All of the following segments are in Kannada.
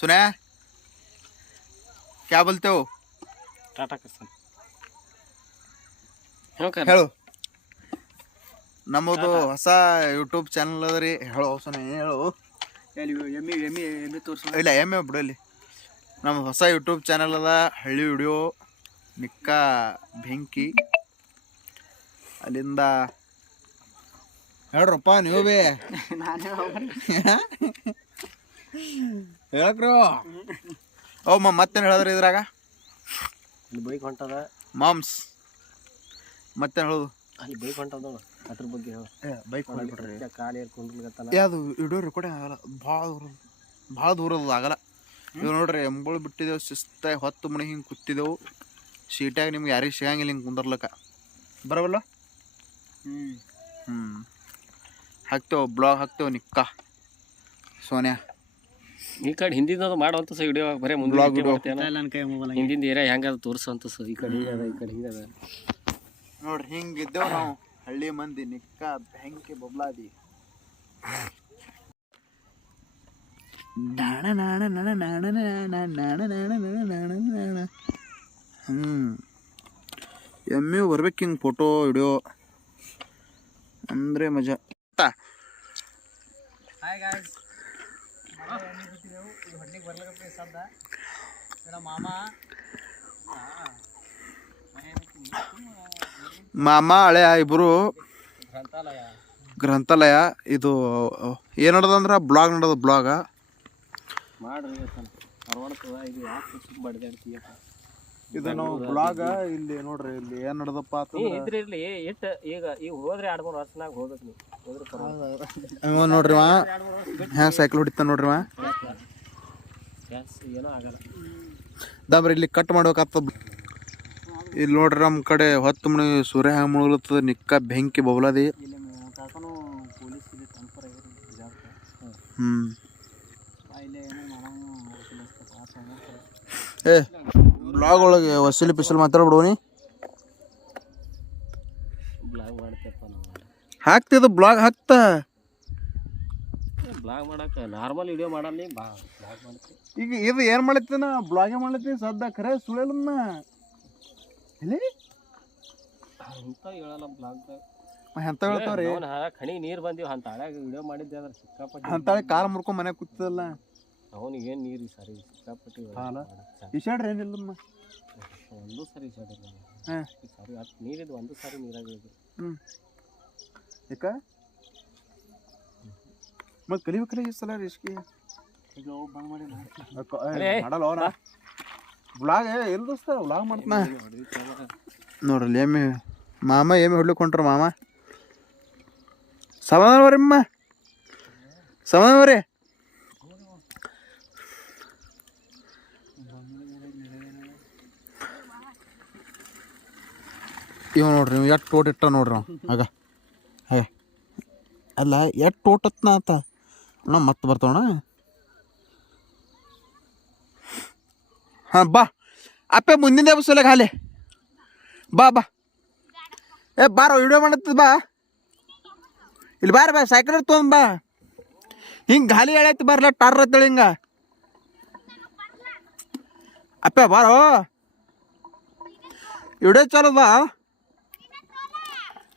सुना क्या बोलते हो टाटा कसम ಹೇಳು ನಮ್ಮದು ಹೊಸ ಯೂಟ್ಯೂಬ್ ಚಾನಲ್ ಅದ ರೀ ಹೇಳು ಸುನೆ ಹೇಳು ಎಮ್ಮೆ ತೋರಿಸ ಇಲ್ಲ ಎಮ್ಮೆ ಬಿಡು ಇಲ್ಲಿ ನಮ್ಮ ಹೊಸ ಯೂಟ್ಯೂಬ್ ಚಾನಲ್ ಅದ ಹಳ್ಳಿ ವಿಡಿಯೋ ನಿಕ್ಕ ಬೆಂಕಿ ಅಲ್ಲಿಂದ ಹೇಳ್ರಪ್ಪ ನೀವು ಬಿ ಹೇಳಕ್ರು ಓ ಮತ್ತೇನು ಹೇಳಿದ್ರಿ ಇದ್ರಾಗ ಅಲ್ಲಿ ಬೈಕ್ ಹೊಂಟದ ಮಾಮ್ಸ್ ಮತ್ತೇನು ಹೇಳೋದು ಅಲ್ಲಿ ಬೈಕ್ ಹೊಂಟದ ಅದ್ರ ಬಗ್ಗೆ ಬೈಕ್ ಹೊಂಟ್ಬಿಟ್ರಿ ಕಾಲು ಏರ್ಕೊಂಡ್ಲತ್ತಲ್ಲ ಯಾವುದು ವಿಡಿಯೋ ರೆಕಾರ್ಡಿಂಗ್ ಆಗಲ್ಲ ಭಾಳ ದೂರದ ಆಗಲ್ಲ ಇವ್ ನೋಡ್ರಿ ಎಂಬಳು ಬಿಟ್ಟಿದ್ದೆವು ಶಿಸ್ತಾಗಿ 10 ಮಣಿ ಹಿಂಗೆ ಕೂತಿದ್ದೆವು ಸೀಟ್ಯಾಗ ನಿಮ್ಗೆ ಯಾರಿಗೆ ಸಿಗಂಗಿಲ್ಲ ಹಿಂಗೆ ಕುಂದರ್ಲಕ್ಕ ಬರವಲ್ಲ ಹಾಕ್ತೇವೆ ಬ್ಲಾಗ್ ಹಾಕ್ತೇವೆ ನಿಕ್ಕ ಸೋನ್ಯಾ ಈ ಕಡೆ ಹಿಂದಿನ ಮಾಡುವಂತ ಸ ವಿಡಿಯೋ ಬರೇ ಮುಂದೆ ಬ್ಲಾಗ್ ವಿಡಿಯೋ ಹಿಂದಿನ ಏರಿಯಾ ಹೆಂಗದ ತೋರಿಸುವಂತ ಸ ಈ ಕಡೆ ಹಿಂಗದ ಈ ಕಡೆ ಹಿಂಗದ ನೋಡ್ರಿ ಹಿಂಗಿದ್ದೇವು ನಾವು ಹಳ್ಳಿ ಮಂದಿ ನಿಕ್ಕ ಬೆಂಕಿ ಬಬ್ಲಾದಿ ಎಮ್ಮೆ ಬರ್ಬೇಕು ಹಿಂಗೆ ಫೋಟೋ ವಿಡಿಯೋ ಅಂದರೆ ಮಜಾ ಹಾಯ್ ಗಾಯ್ಸ್ ಇದು ಹೊಡ್ಲಿಕ್ಕೆ ಬರ್ಲಿಕ್ಕೆ ಶಬ್ದ ಮಾಮ ಮಾಮ ಹಳೆಯ ಇಬ್ಬರು ಗ್ರಂಥಾಲಯ ಇದು ಏನು ನಡ್ದಂದ್ರೆ ಬ್ಲಾಗ್ ನಡೋದು ಬ್ಲಾಗ ಮಾಡ್ರಿ ಇದು ಯಾಕೆ ಬಡ್ದಾಡ್ತೀಯ ಇದು ನಾವು ಬ್ಲಾಗ ಇಲ್ಲಿ ನೋಡ್ರಿ ಇಲ್ಲಿ ಏನು ನಡ್ದಪ್ಪ ಇದ್ರಿರ್ಲಿ ಇಟ್ಟು ಈಗ ಹೋದ್ರೆ 2-3 ವರ್ಷನಾಗ ಹೋಗ್ಬೇಕು ನೀವು ಹೋದ್ರೆ ನೋಡ್ರಿ ಹ್ಯಾಂಗ ಸೈಕಲ್ ಹೊಡಿತಾನ ನೋಡ್ರಿ ಏನೋ ಆಗಲ್ಲ ದಾಮ್ರಿ ಇಲ್ಲಿ ಕಟ್ ಮಾಡ್ಬೇಕಾಗ್ತದ ಇಲ್ಲಿ ನೋಡ್ರಿ ನಮ್ಮ ಕಡೆ 10 ಮಣಿ ಸೂರ್ಯ ಹ್ಯಾಂಗ ಮುಳುಗ್ಲತ್ತದ ನಿಕ್ಕ ಬೆಂಕಿ ಬಬ್ಲಾದಿ ಏ ಬ್ಲಾಗ್ ಒಳಗೆ ವಸೂಲಿ ಪಿಸಲ್ ಮಾತಾಡ್ಬಿಡುವನಿ ಬ್ಲಾಗ್ ಮಾಡ್ತೇಪ್ಪ ನಾವು ಹಾಕ್ತಿದ್ದು ಬ್ಲಾಗ್ ಹಾಕ್ತಾ ಬ್ಲಾಗ್ ಮಾಡಕ್ಕೆ ನಾರ್ಮಲ್ ವಿಡಿಯೋ ಮಾಡಲ್ಲ ಬ್ಲಾಗ್ ಮಾಡ್ತೀವಿ ಈಗ ಇದು ಏನು ಮಾಡತ್ತೀನ ಬ್ಲಾಗೇ ಮಾಡತ್ತೀನಿ ಸದ್ದ ಖರೆ ಸುಳ್ಳೇಲನ್ನ ಎಲ್ಲಿ ಅಂತ ಹೇಳಲ್ಲ ಬ್ಲಾಗ್ದಾಗ ಎಂತ ಹೇಳ್ತಾವ್ರಿ ಖಣಿ ನೀರು ಬಂದಿವ್ ಅಂತ ಹಳ್ಯಾಗ ವಿಡಿಯೋ ಮಾಡಿದ್ದೆ ಅಂದ್ರೆ ಸಿಕ್ಕಾಪಟ್ಟಿ ಅಂತಾಳೆ ಕಾಲು ಮುರ್ಕೊಂಡ್ ಮನ್ಯಾಗ ಕೂತದಲ್ಲ ಅವನಿಗೆ ಏನು ನೀರು ಸರಿ ಸಿಕ್ಕಾಪಟ್ಟಿ ಇಶಾಡ್ರಿ ಏನಿಲ್ಲಮ್ಮ ಒಂದು ಸರಿ ಇಸಾಡಿಲ್ಲ ಸರಿ ಅದು ನೀರಿದ್ದು ಒಂದು ಸಾರಿ ನೀರಾಗ ಯಾಕ ಮತ್ತೆ ಕಲಿಬೇಕಲ್ಲ ಈ ಸಲ ರಿಸ್ಕಿ ಮಾಡಲ್ಲ ಅವನ ಬ್ಲಾಗ್ ಎಲ್ಲಿ ದೋಸ್ತ ಬ್ಲಾಗ್ ಮಾಡ್ತಾನ ನೋಡ್ರಲ್ಲಿ ಎಮ್ಮೆ ಮಾಮ ಎಮ್ಮೆ ಹೊಡ್ಲಿಕ್ಕೆ ಹೊಂಟ್ರ ಮಾಮ ಸಮಾಧಾನವ್ರಮ್ಮ ಸಮಾಧಾನವ್ರಿ ಇವ ನೋಡ್ರಿ ನೀವು ಎಷ್ಟು ಓಟ್ ಇಟ್ಟ ನೋಡ್ರಿ ನಾವು ಆಗ ಹಾಗೆ ಅಲ್ಲ ಎಷ್ಟು ಓಟತ್ನ ಆತ ಅಣ್ಣ ಮತ್ತೆ ಬರ್ತಾವಣ್ಣ ಹಾಂ ಬಾ ಅಪ್ಪೆ ಮುಂದಿನ ಬಸ್ಸಲ್ಲ ಹಾಲೆ ಬಾ ಬಾ ಏ ಬಾರ ವಿಡಿಯೋ ಮಾಡತ್ತದ ಬಾ ಇಲ್ಲಿ ಬಾರ ಬಾ ಸೈಕಲ್ ತೊಗೊಂಡ್ ಬಾ ಹಿಂಗೆ ಗಾಲಿ ಹೇಳೈತಿ ಬರ್ಲ ಟಾರ್ ಅಂತೇಳಿ ಹಿಂಗ ಅಪ್ಪೆ ಬಾರೋ ವಿಡಿಯೋ ಚಾಲೋ ಬಾ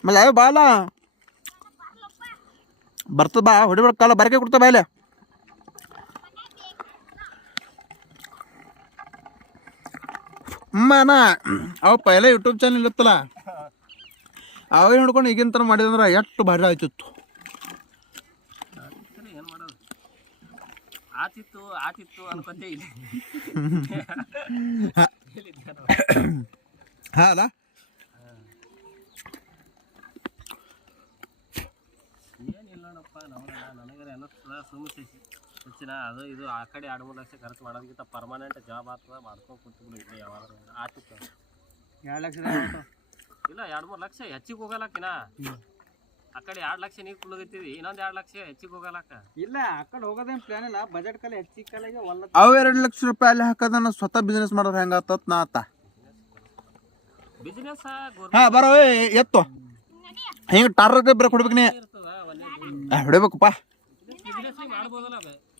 ಮತ್ತೆ ಯಾವ ಬಾಲ ಬರ್ತದ ಬಾ ಹೊಡಿಬೇಕಲ್ಲ ಬರಕೆ ಕೊಡ್ತಾ ಬಾಯ್ಲೆ ಅಣ್ಣ ಅವ ಪೈಲೆ ಯೂಟ್ಯೂಬ್ ಚಾನಲ್ ಇತ್ತಲ್ಲ ಅವೇ ನೋಡ್ಕೊಂಡು ಈಗಿನ ಥರ ಮಾಡಿದಂದ್ರೆ ಎಷ್ಟು ಭಾರಿ ಆಯ್ತಿತ್ತು ಏನು ಮಾಡೋದು ಆತಿತ್ತು ಅನ್ಕೊಂತೇ ಇಲ್ಲ ಹಾಂ ಅಲ್ಲ ಏನಿಲ್ಲ ನೋಡಪ್ಪ ನನಗರ ಅನ್ನಿಸ್ತದ ಸುಮ್ಮನೆ ಹೆಚ್ಚಿನ ಅದು ಇದು ಆ ಕಡೆ 2-3 ಲಕ್ಷ ಖರ್ಚು ಮಾಡೋದಕ್ಕಿಂತ ಪರ್ಮನೆಂಟ್ ಜಾಬ್ ಆಗ್ತದ ಮಾಡ್ಕೊಂಡು ಕೂತ್ಬಿಡು ಯಾವಾಗ ಆತಿತ್ತು 2 ಲಕ್ಷ ಇಲ್ಲ 2-3 ಲಕ್ಷ ಹೆಚ್ಚಿಗೆ ಹೋಗಲಕ್ಕಿನ ಆ ಕಡೆ 2 ಲಕ್ಷ ನೀರು ಕುಳ್ಳಗತ್ತೀವಿ ಇನ್ನೊಂದು 2 ಲಕ್ಷ ಹೆಚ್ಚಿಗೆ ಹೋಗಲಕ್ಕ ಇಲ್ಲ ಆ ಕಡೆ ಹೋಗೋದೇನು ಪ್ಲಾನ್ ಇಲ್ಲ ಬಜೆಟ್ ಕಲೆ ಹೆಚ್ಚಿಗೆ ಕಲೆಗೆ ಅವು 2 ಲಕ್ಷ ರೂಪಾಯಿ ಅಲ್ಲಿ ಹಾಕೋದನ್ನ ಸ್ವತಃ ಬಿಸ್ನೆಸ್ ಮಾಡೋರು ಹೆಂಗಾತತ್ ನಾ ಆತ ಬಿಸ್ನೆಸ್ ಹಾಂ ಬರೋ ಎತ್ತು ಹಿಂಗೆ ಟಾರ್ಗೆ ಬ್ರೇಕ್ ಹೊಡ್ಬೇಕು ನೀ ಹೊಡಿಬೇಕಪ್ಪ ಬಿಸ್ನೆಸ್ ಮಾಡ್ಬೋದಲ್ಲ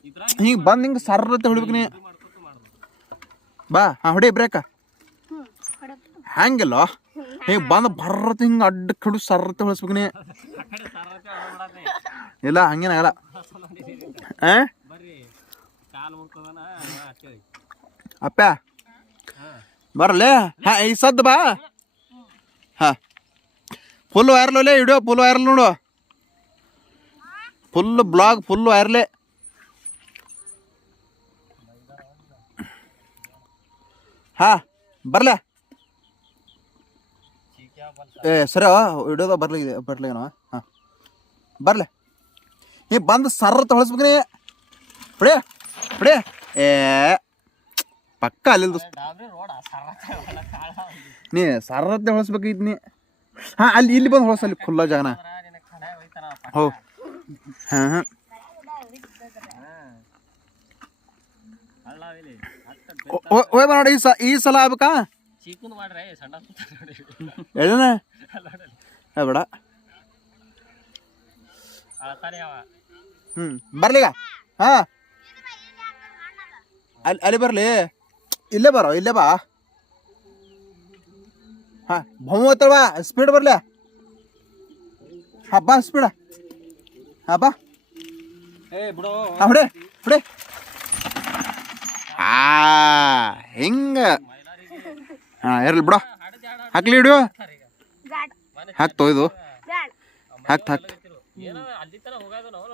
ಇದ್ರಾಗ ಹಿಂಗೆ ಬಂದು ಹಿಂಗೆ ಸರ್ರತ್ತೆ ಹೊಡಿಬೇಕು ನೀ. ಮಾಡ್ಕೊತ ಮಾಡ್ಬೋದು. ಬಾ ಹೊಡಿ ಬ್ರೇಕ. ಹಂಗಿಲ್ಲ ಹಿಂಗೆ ಬಂದು ಬರ್ರತ್ತೆ ಹಿಂಗೆ ಅಡ್ಡಕ್ಕೆ ಹಿಡಿದು ಸರ್ರತ್ತೆ ಹೊಳಿಸ್ಬೇಕು ನೀ. ಆ ಕಡೆ ಸಾರತೆ ಹೊಡ್ಬಿಡತ್ತೆ. ಇಲ್ಲ ಹಂಗೇನಾಗಲ್ಲ. ಬರ್ರಿ ಕಾಲು ಮುಗ್ತದನ ಹಚ್ಚಿ ಅಪ್ಪ ಬರಲೇ. ಹಾಂ ಈ ಸದ್ದು ಬಾ. ಹಾಂ ಫುಲ್ ವೈರಲ್ ಒಲೆ ವಿಡಿಯೋ ಫುಲ್ ವೈರಲ್ ನೋಡು. ಫುಲ್ ಬ್ಲಾಗ್ ಫುಲ್ ವೈರಲೇ. ಹಾಂ ಬರಲೇ. ಸರಿ ವಿಡಿಯೋದಾಗ ಬರ್ಲಿಗೇನವ. ಹಾಂ ಬರಲೇ. ನೀ ಬಂದು ಸರ್ರ ತೊಳಸ್ಬೇಕು ನೀ. ಹೊಡೆ ಹೊಡೆ. ಏ ಪಕ್ಕ ಅಲ್ಲಿಂದ ಡಾಬ್ರಿ ರೋಡ್ ಸಾರತೆ ಕಾಳ ನೀ ಸರ್ರತ್ತೆ ಹೊಳಸ್ಬೇಕಿದ್ ನೀ. ಹಾಂ ಅಲ್ಲಿ ಇಲ್ಲಿ ಬಂದು ಹೊಳಸ ಅಲ್ಲಿ ಖುಲ್ಲ ಜಾಗನ. ನಿನ್ನ ಕಡೆ ಹೋಯ್ತಾನ ಹೋ ಹಾಂ ಹಾಂ ಹಳ್ಳಾವಿಲಿ ಓಯ್ ಬಾ ನೋಡಿ ಈ ಸಲ ಆಗ್ಬೇಕಾ. ಚಿಕ್ಕನ್ ಮಾಡ್ರಿ ಸಣ್ಣ ನೋಡಿ ಹೇಳಣ ಬೇಡ. ಅಳತಾನೆ ಅವ ಬರ್ಲಿಗ. ಹಾಂ ಅಲ್ಲಿ ಬರಲಿ. ಇಲ್ಲೇ ಬರೋ ಇಲ್ಲೇ ಬಾ. ಹಾಂ ಭೂಮಿ ಬಾ ಸ್ಪೀಡ್ ಬರಲಿ. ಹಾಂ ಬಾ ಸ್ಪೀಡ. ಹಾಂ ಬಾ. ಏ ಬಿಡು ಹಾಂ ಹೊಡೆ ಹೊಡೆ. ಹಿಂಗೆ ಹಾಂ ಇರಲಿ ಬಿಡೋ. ಹಾಕ್ಲಿ ಹಿಡಿಯೋ. ಹಾಕ್ತೋ ಇದು ಹಾಕ್ತ ಏನೋ ಅಲ್ಲಿ ತನ ಹೋಗೋದು ನಾವು